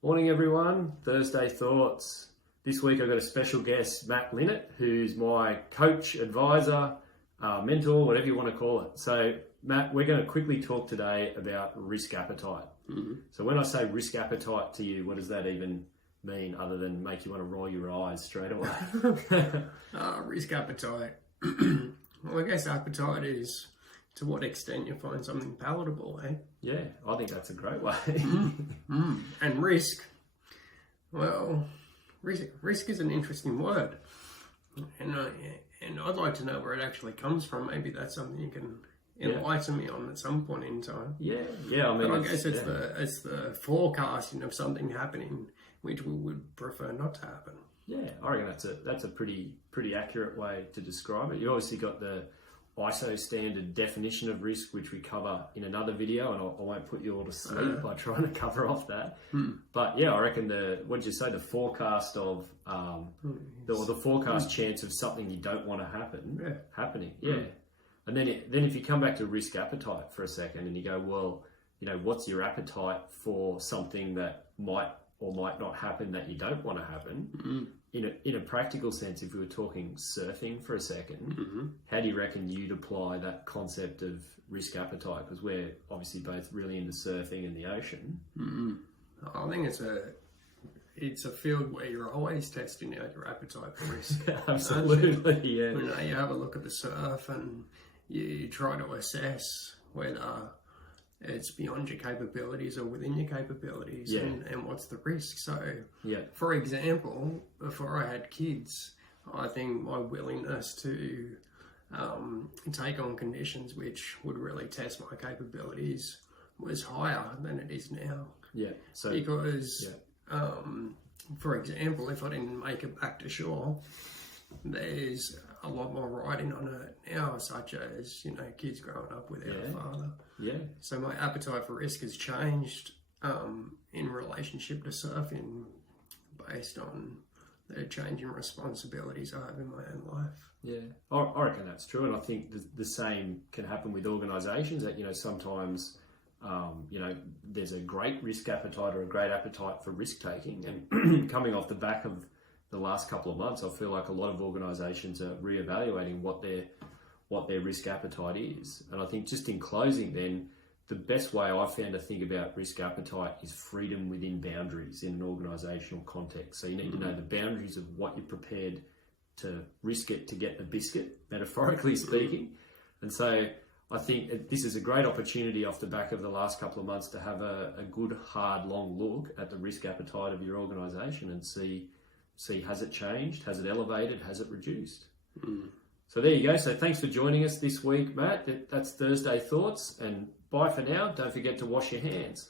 Morning everyone, Thursday Thoughts. This week I've got a special guest, Matt Linnett, who's my coach, advisor, mentor, whatever you want to call it. So Matt, we're going to quickly talk today about risk appetite. So when I say risk appetite to you, what does that even mean other than make you want to roll your eyes straight away? Risk appetite. Well, I guess appetite is to what extent you find something palatable, eh? Yeah, I think that's a great way. And risk, well, risk is an interesting word. And I'd like to know where it actually comes from. Maybe that's something you can enlighten me on at some point in time. Yeah. I mean, but I guess it's the forecasting of something happening which we would prefer not to happen. Yeah, I reckon that's a pretty accurate way to describe it. You obviously got the ISO standard definition of risk, which we cover in another video, and I won't put you all to sleep by trying to cover off that. But yeah, I reckon what did you say? The forecast of the forecast chance of something you don't want to happen happening. Yeah, and then if you come back to risk appetite for a second, and you go, well, what's your appetite for something that might or might not happen that you don't want to happen? In a practical sense, if we were talking surfing for a second, how do you reckon you'd apply that concept of risk appetite? Because we're obviously both really into surfing and the ocean. I think it's a field where you're always testing out your appetite for risk. Absolutely, yeah. You have a look at the surf and you try to assess whether it's beyond your capabilities or within your capabilities, and what's the risk. So, for example, before I had kids, I think my willingness to take on conditions which would really test my capabilities was higher than it is now. Yeah. So because, for example, if I didn't make it back to shore, there's a lot more riding on it now, such as, kids growing up without a father. Yeah. So my appetite for risk has changed in relationship to surfing based on the changing responsibilities I have in my own life. Yeah, I reckon that's true, and I think the same can happen with organisations. That sometimes there's a great risk appetite or a great appetite for risk taking, and coming off the back of the last couple of months, I feel like a lot of organisations are reevaluating what their risk appetite is. And I think just in closing then, the best way I've found to think about risk appetite is freedom within boundaries in an organisational context. So you need to know the boundaries of what you're prepared to risk it to get the biscuit, metaphorically speaking. And so I think this is a great opportunity off the back of the last couple of months to have a good, hard, long look at the risk appetite of your organisation and see has it changed, has it elevated, has it reduced? So there you go. So thanks for joining us this week, Matt. That's Thursday Thoughts, and bye for now. Don't forget to wash your hands.